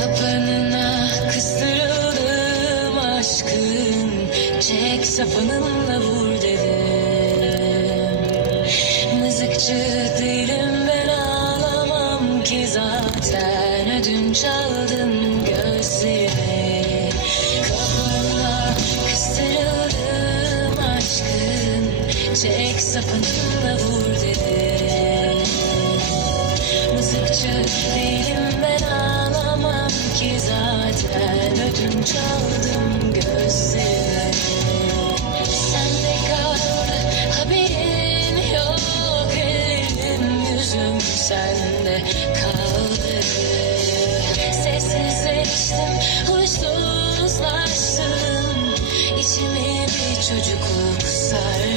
Kapanına kıstırıldım aşkın. Çek sapanınla vur dedim. Mızıkçı değilim ben ağlamam ki zaten. Ödünç aldım gözlerime. Kapanına kıstırıldım aşkın. Çek sapanınla vur dedim. Mızıkçı değilim ben ödüm çaldım gözlerine Sen de kal haberin yok Ellerim yüzüm sende kaldı. Sessizleştim huysuzlaştım. İçimi bir çocukluk sardı.